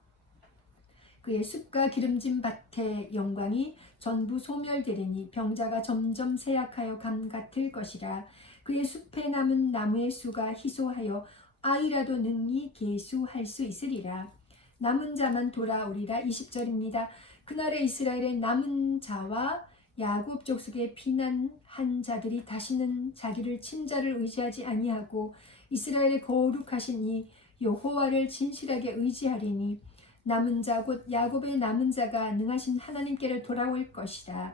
그의 숲과 기름진 밭의 영광이 전부 소멸되리니 병자가 점점 쇠약하여 감 같을 것이라. 그의 숲에 남은 나무의 수가 희소하여 아이라도 능히 계수할 수 있으리라. 남은 자만 돌아오리라. 20절입니다. 그날에 이스라엘의 남은 자와 야곱 족속의 피난한 자들이 다시는 자기를 친자를 의지하지 아니하고 이스라엘의 거룩하신 이 여호와를 진실하게 의지하리니 남은 자 곧 야곱의 남은 자가 능하신 하나님께로 돌아올 것이라.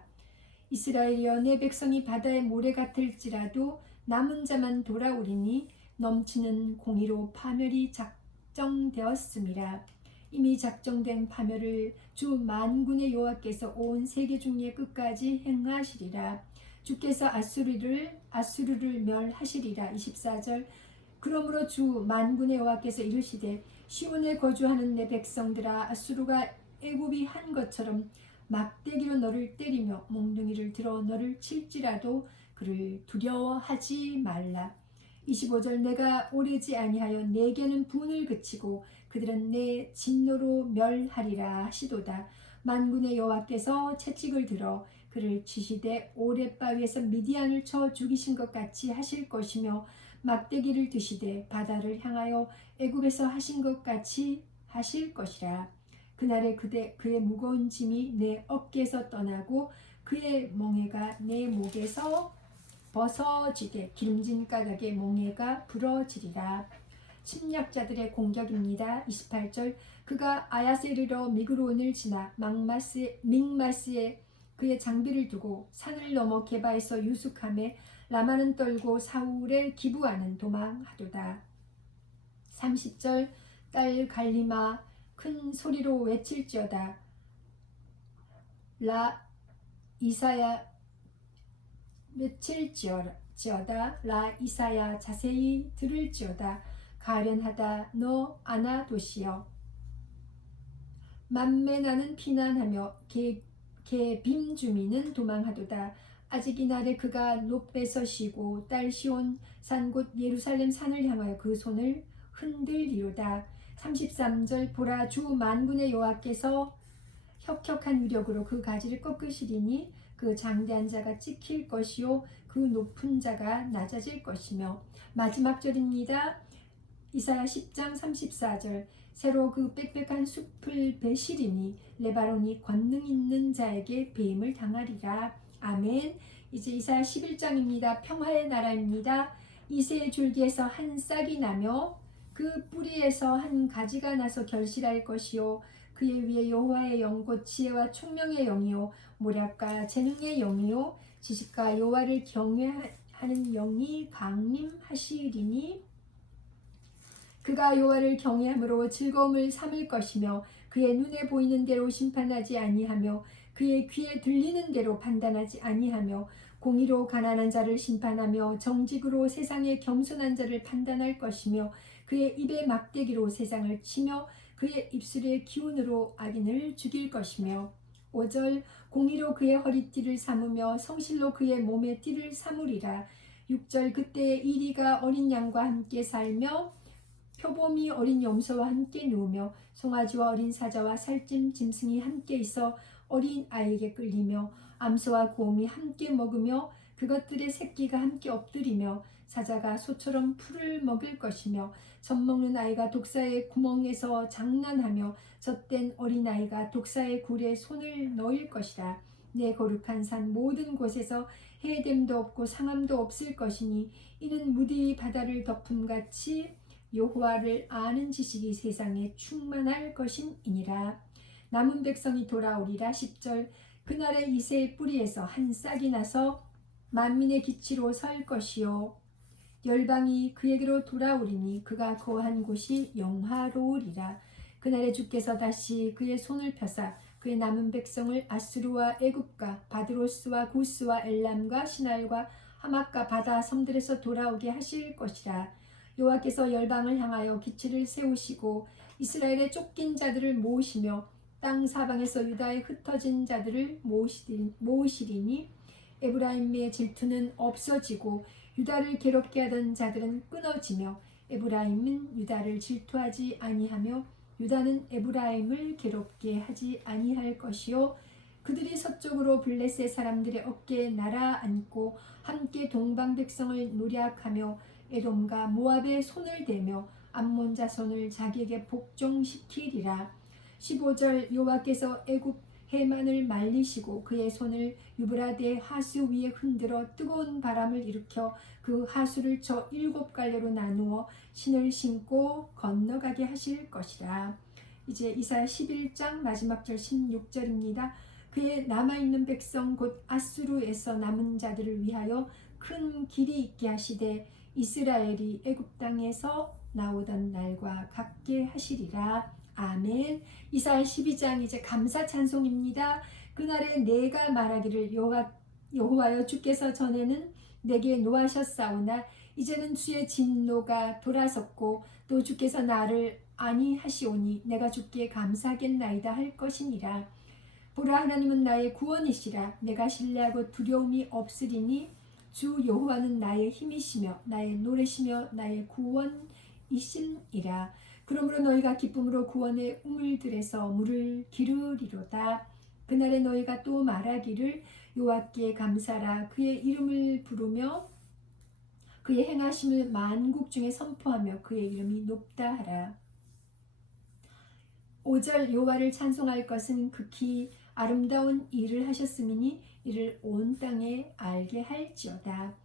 이스라엘이여 내 백성이 바다의 모래 같을지라도 남은 자만 돌아오리니 넘치는 공의로 파멸이 작정되었음이라. 이미 작정된 파멸을 주 만군의 여호와께서 온 세계 중의 끝까지 행하시리라. 주께서 아수르를 멸하시리라. 24절. 그러므로 주 만군의 여호와께서 이르시되 시온에 거주하는 내 백성들아, 아수르가 애굽이 한 것처럼 막대기로 너를 때리며 몽둥이를 들어 너를 칠지라도 그를 두려워하지 말라. 25절. 내가 오르지 아니하여 내게는 분을 그치고 그들은 내 진노로 멸하리라 하시도다. 만군의 여호와께서 채찍을 들어 그를 치시되 오랫바위에서 미디안을 쳐 죽이신 것 같이 하실 것이며 막대기를 드시되 바다를 향하여 애굽에서 하신 것 같이 하실 것이라. 그날에 그의 무거운 짐이 내 어깨에서 떠나고 그의 멍에가 내 목에서 벗어지되 기름진 까닭에 멍에가 부러지리라. 침략자들의 공격입니다. 28절. 그가 아야세르로 미그론을 지나 믹마스에 그의 장비를 두고 산을 넘어 게바에서 유숙함에 라마는 떨고 사울의 기부하는 도망하도다. 30절. 딸 갈리마 큰 소리로 외칠지어다. 라 이사야 외칠지어다. 라 이사야 자세히 들을지어다. 가련하다 너 아나도시여. 만매나는 피난하며 개 빔주민은 도망하도다. 아직 이날에 그가 높에서 쉬고 딸 시온 산 곧 예루살렘 산을 향하여 그 손을 흔들리로다. 33절. 보라 주 만군의 여호와께서 혁혁한 위력으로 그 가지를 꺾으시리니 그 장대한 자가 찍힐 것이요 그 높은 자가 낮아질 것이며. 마지막 절입니다. 이사야 10장 34절. 새로 그 빽빽한 숲을 베시리니 레바논이 권능 있는 자에게 배임을 당하리라. 아멘. 이제 이사야 11장입니다. 평화의 나라입니다. 이새의 줄기에서 한 싹이 나며 그 뿌리에서 한 가지가 나서 결실할 것이요 그의 위에 여호와의 영 곧 지혜와 총명의 영이요 모략과 재능의 영이요 지식과 여호와를 경외하는 영이 강림하시리니 그가 여호와를 경외함으로 즐거움을 삼을 것이며 그의 눈에 보이는 대로 심판하지 아니하며 그의 귀에 들리는 대로 판단하지 아니하며 공의로 가난한 자를 심판하며 정직으로 세상의 겸손한 자를 판단할 것이며 그의 입의 막대기로 세상을 치며 그의 입술의 기운으로 악인을 죽일 것이며. 5절. 공의로 그의 허리띠를 삼으며 성실로 그의 몸의 띠를 삼으리라. 6절. 그때에 이리가 어린 양과 함께 살며 표범이 어린 염소와 함께 누우며 송아지와 어린 사자와 살찐 짐승이 함께 있어 어린 아이에게 끌리며 암소와 곰이 함께 먹으며 그것들의 새끼가 함께 엎드리며 사자가 소처럼 풀을 먹을 것이며 젖먹는 아이가 독사의 구멍에서 장난하며 젖된 어린아이가 독사의 굴에 손을 넣을 것이라. 내 거룩한 산 모든 곳에서 해됨도 없고 상함도 없을 것이니 이는 무디의 바다를 덮음같이 여호와를 아는 지식이 세상에 충만할 것임이니라. 남은 백성이 돌아오리라. 10절. 그날에 이새의 뿌리에서 한 싹이 나서 만민의 기치로 설 것이요 열방이 그에게로 돌아오리니 그가 거한 곳이 영화로우리라. 그날에 주께서 다시 그의 손을 펴사 그의 남은 백성을 아수르와 애굽과 바드로스와 구스와 엘람과 시날과 하맛과 바다 섬들에서 돌아오게 하실 것이라. 여호와께서 열방을 향하여 기치를 세우시고 이스라엘의 쫓긴 자들을 모으시며 땅 사방에서 유다의 흩어진 자들을 모으시리니 에브라임의 질투는 없어지고 유다를 괴롭게 하던 자들은 끊어지며 에브라임은 유다를 질투하지 아니하며 유다는 에브라임을 괴롭게 하지 아니할 것이요 그들이 서쪽으로 블레셋 사람들의 어깨에 날아앉고 함께 동방 백성을 노략하며 에돔과 모압의 손을 대며 암몬 자손을 자기에게 복종시키리라. 15절. 여호와께서 애굽 해만을 말리시고 그의 손을 유브라데 하수 위에 흔들어 뜨거운 바람을 일으켜 그 하수를 저 7갈래로 나누어 신을 신고 건너가게 하실 것이라. 이제 이사야 11장 마지막 절 16절입니다. 그의 남아있는 백성 곧 아수르에서 남은 자들을 위하여 큰 길이 있게 하시되 이스라엘이 애굽 땅에서 나오던 날과 같게 하시리라. 아멘. 이사야 12장 이제 감사 찬송입니다. 그날에 내가 말하기를 여호와여 주께서 전에는 내게 노하셨사오나 이제는 주의 진노가 돌아섰고 또 주께서 나를 아니하시오니 내가 주께 감사하겠나이다 할 것이니라. 보라 하나님은 나의 구원이시라. 내가 신뢰하고 두려움이 없으리니 주 여호와는 나의 힘이시며 나의 노래시며 나의 구원이심이라. 그러므로 너희가 기쁨으로 구원의 우물들에서 물을 기르리로다. 그날에 너희가 또 말하기를 여호와께 감사라. 그의 이름을 부르며 그의 행하심을 만국 중에 선포하며 그의 이름이 높다 하라. 5절 여호와를 찬송할 것은 극히 아름다운 일을 하셨음이니 이를 온 땅에 알게 할지어다.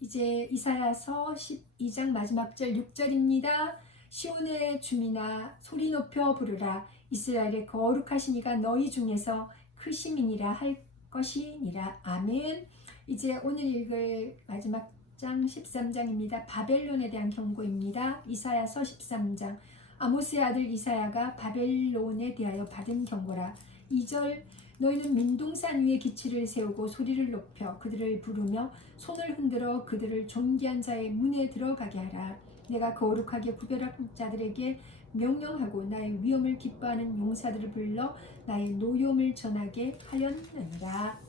이제 이사야서 12장 마지막 절 6절입니다. 시온의 주민아 소리 높여 부르라. 이스라엘의 거룩하신 이가 너희 중에서 크심이니라 할 것이니라. 아멘. 이제 오늘 읽을 마지막 장 13장입니다. 바벨론에 대한 경고입니다. 이사야서 13장 아모스의 아들 이사야가 바벨론에 대하여 받은 경고라. 2절 너희는 민둥산 위에 기치를 세우고 소리를 높여 그들을 부르며 손을 흔들어 그들을 존귀한 자의 문에 들어가게 하라. 내가 거룩하게 구별한 자들에게 명령하고 나의 위엄을 기뻐하는 용사들을 불러 나의 노염을 전하게 하였느니라.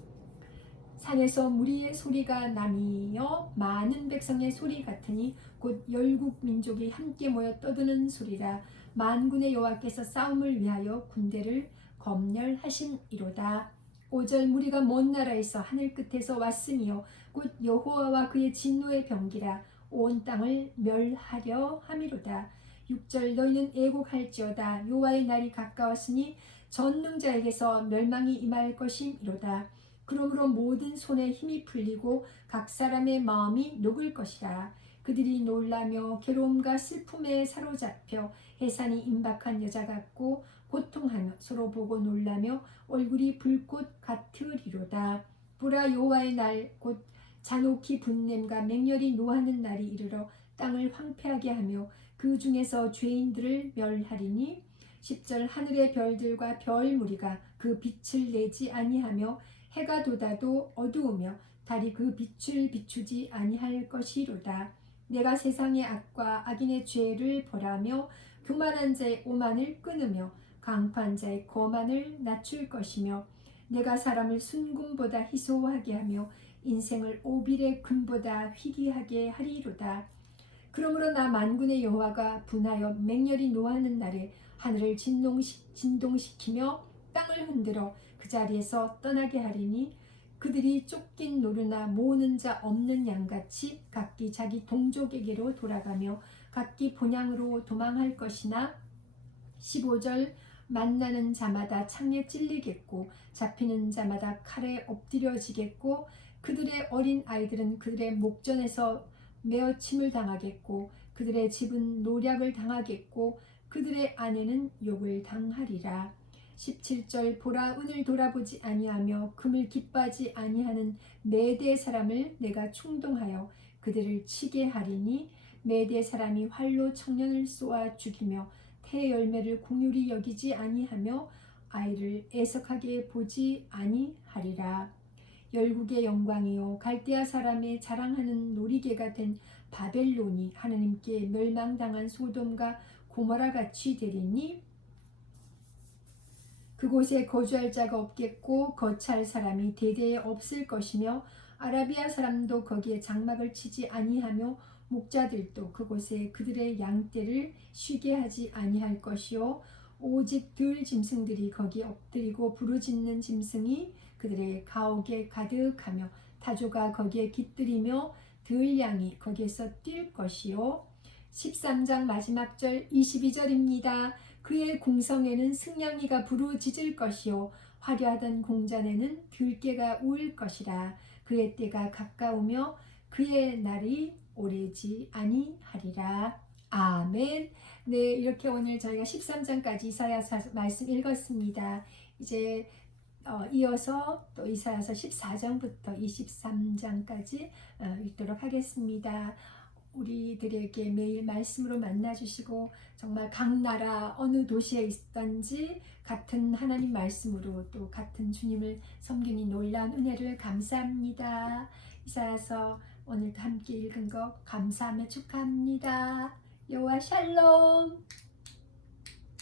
산에서 무리의 소리가 나뉘어 많은 백성의 소리 같으니 곧 열국 민족이 함께 모여 떠드는 소리라. 만군의 여호와께서 싸움을 위하여 군대를 검열하심이로다. 5절 무리가 먼 나라에서 하늘 끝에서 왔으며 곧 여호와와 그의 진노의 병기라. 온 땅을 멸하려 함이로다. 6절 너희는 애곡할지어다. 여호와의 날이 가까웠으니 전능자에게서 멸망이 임할 것이미로다. 그러므로 모든 손에 힘이 풀리고 각 사람의 마음이 녹을 것이라. 그들이 놀라며 괴로움과 슬픔에 사로잡혀 해산이 임박한 여자 같고 고통하며 서로 보고 놀라며 얼굴이 불꽃 같으리로다. 보라 여호와의 날 곧 잔혹히 분냄과 맹렬히 노하는 날이 이르러 땅을 황폐하게 하며 그 중에서 죄인들을 멸하리니 10절 하늘의 별들과 별 무리가 그 빛을 내지 아니하며 해가 돋아도 어두우며 달이 그 빛을 비추지 아니할 것이로다. 내가 세상의 악과 악인의 죄를 벌하며 교만한 자의 오만을 끊으며 강포한 자의 거만을 낮출 것이며 내가 사람을 순금보다 희소하게 하며 인생을 오빌의 금보다 희귀하게 하리로다. 그러므로 나 만군의 여호와가 분하여 맹렬히 노하는 날에 하늘을 진동시키며 땅을 흔들어 그 자리에서 떠나게 하리니 그들이 쫓긴 노르나 모으는 자 없는 양같이 각기 자기 동족에게로 돌아가며 각기 본향으로 도망할 것이나 15절 만나는 자마다 창에 찔리겠고 잡히는 자마다 칼에 엎드려지겠고 그들의 어린 아이들은 그들의 목전에서 메어침을 당하겠고 그들의 집은 노략을 당하겠고 그들의 아내는 욕을 당하리라. 17절 보라 은을 돌아보지 아니하며 금을 기뻐하지 아니하는 메대 사람을 내가 충동하여 그들을 치게 하리니 메대 사람이 활로 청년을 쏘아 죽이며 태 열매를 공률히 여기지 아니하며 아이를 애석하게 보지 아니하리라. 열국의 영광이요 갈대아 사람의 자랑하는 놀이개가 된 바벨론이 하나님께 멸망당한 소돔과 고모라 같이 되리니 그곳에 거주할 자가 없겠고 거처할 사람이 대대에 없을 것이며 아라비아 사람도 거기에 장막을 치지 아니하며 목자들도 그곳에 그들의 양떼를 쉬게 하지 아니할 것이요 오직 들 짐승들이 거기에 엎드리고 부르짖는 짐승이 그들의 가옥에 가득하며 타조가 거기에 깃들이며 들양이 거기에서 뛸 것이요 13장 마지막 절 22절입니다. 그의 궁성에는 승냥이가 부르짖을 것이요 화려하던 궁전에는 들깨가 울 것이라. 그의 때가 가까우며 그의 날이 오래지 아니하리라. 아멘. 네, 이렇게 오늘 저희가 13장까지 이사야서 말씀 읽었습니다. 이제 이어서 또 이사야서 14장부터 23장까지 읽도록 하겠습니다. 우리들에게 매일 말씀으로 만나주시고 정말 각 나라 어느 도시에 있던지 같은 하나님 말씀으로 또 같은 주님을 섬기니 놀라운 은혜를 감사합니다. 이사야서 오늘도 함께 읽은 거 감사하며 축하합니다. 여호와 샬롬.